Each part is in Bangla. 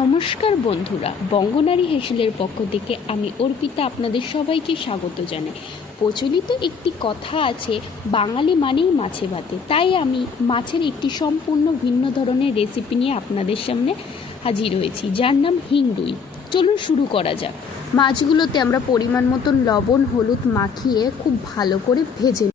নমস্কার বন্ধুরা, বঙ্গনারী হেসেলের পক্ষ থেকে আমি অর্পিতা আপনাদের সবাইকে স্বাগত জানাই। প্রচলিত একটি কথা আছে, বাঙালি মানেই মাছে ভাতে। তাই আমি মাছের একটি সম্পূর্ণ ভিন্ন ধরনের রেসিপি নিয়ে আপনাদের সামনে হাজির হয়েছি, যার নাম হিংডুই। চলুন শুরু করা যাক। মাছগুলোতে আমরা পরিমাণ মতন লবণ হলুদ মাখিয়ে খুব ভালো করে ভেজে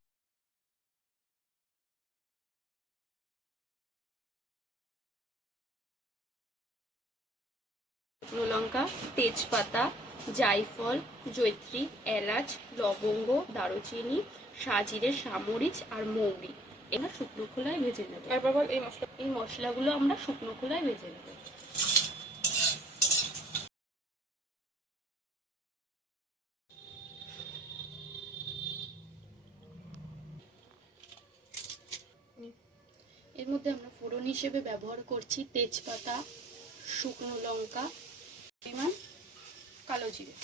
শুকনো লঙ্কা, তেজপাতা, জায়ফল, জয়িত্রী, এলাচ, লবঙ্গ, দারুচিনি, সাজিরে, সামরিচ আর মৌরি এগুলো শুকনো খোলায় ভেজে নেব। তারপর এই মশলাগুলো আমরা শুকনো খোলায় ভেজে নেব। এর মধ্যে আমরা ফোড়ন হিসেবে ব্যবহার করছি তেজপাতা, শুকনো লঙ্কা, পরিমাণ কালো জিরে।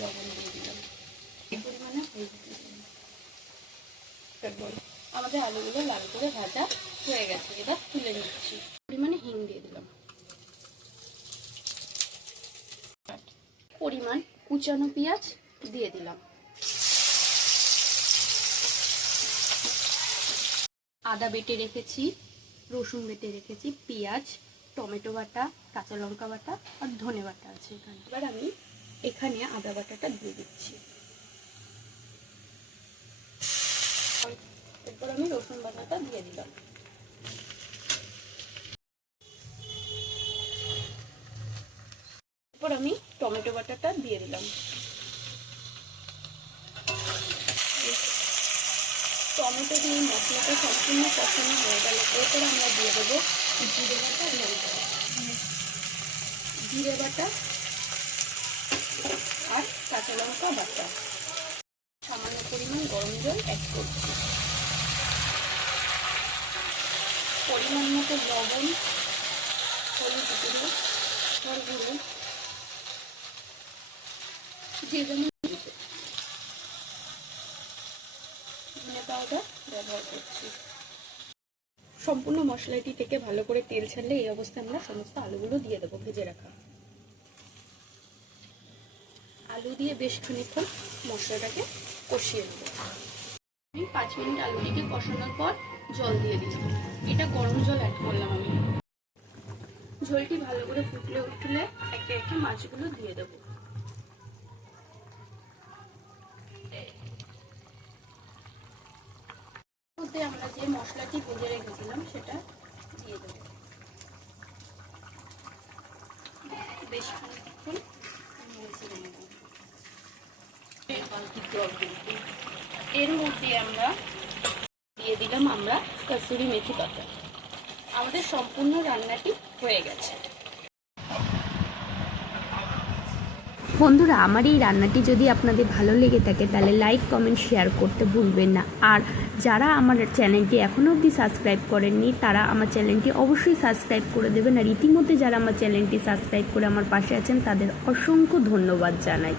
লবণ দিয়ে দিলাম, এই পরিমাণে হলুদ দিয়ে দিলাম। আমাদের আলুগুলো লাল করে ভাজা হয়ে গেছে, এবার তুলে নিচ্ছি। পরিমাণে হিং দিয়ে দিলাম, পরিমাণ কুচানো পেঁয়াজ দিয়ে দিলাম, আদা বেটে রেখেছি, রসুন বেটে রেখেছি, পেঁয়াজ, টমেটো বাটা, কাঁচা লঙ্কা বাটা আর ধনে বাটা আছে এখানে। এবার আমি এখানে আদা বাটাটা দিয়ে দিচ্ছি। এরপর আমি রসুন বাটাটা দিয়ে দিলাম। এরপর আমি টমেটো বাটাটা দিয়ে দিলাম। টমেটো দিয়ে মশলাটা সম্পূর্ণ কষানো হয়ে গেল। এরপর আমরা দিয়ে দেবো জিরে বাটা, লঙ্কা জিরে বাটা আর কাঁচা লঙ্কা বাটা। সামান্য পরিমাণ গরম জল অ্যাড করছি, পরিমাণ মতো লবণ, হলুদ গুঁড়ো, গুঁড়ো যে যেমন ধনে পাউডার ব্যবহার করছি। সম্পূর্ণ মশলাটি থেকে ভালো করে তেল ছাড়লে এই অবস্থায় আমরা সমস্ত আলুগুলো দিয়ে দেবো ভেজে রাখা। আলু দিয়ে বেশ খানিকক্ষণ মশলাটাকে কষিয়ে নেব। 5 মিনিট আলুটিকে কষানোর পর জল দিয়ে দিলাম। এটা গরম জল অ্যাড করলাম আমি। ঝোলটি ভালো করে ফুটলে উঠলে একে একে মাছগুলো দিয়ে দেবো। আমরা যে মশলাটি ভেজে রেখেছিলাম সেটা দিয়ে দেবো। বেশ খানিকক্ষণ এর মধ্যে আমরা দিয়ে দিলাম কসুরি মেথি পাতা। আমাদের সম্পূর্ণ রান্নাটি হয়ে গেছে। বন্ধুরা, আমার এই রান্নাটি যদি আপনাদের ভালো লেগে থাকে তাহলে লাইক কমেন্ট শেয়ার করতে ভুলবেন না। আর যারা আমার চ্যানেলটি এখনও অবধি সাবস্ক্রাইব করেননি তারা আমার চ্যানেলটি অবশ্যই সাবস্ক্রাইব করে দেবেন। আর ইতিমধ্যে যারা আমার চ্যানেলটি সাবস্ক্রাইব করে আমার পাশে আছেন তাদের অসংখ্য ধন্যবাদ জানাই।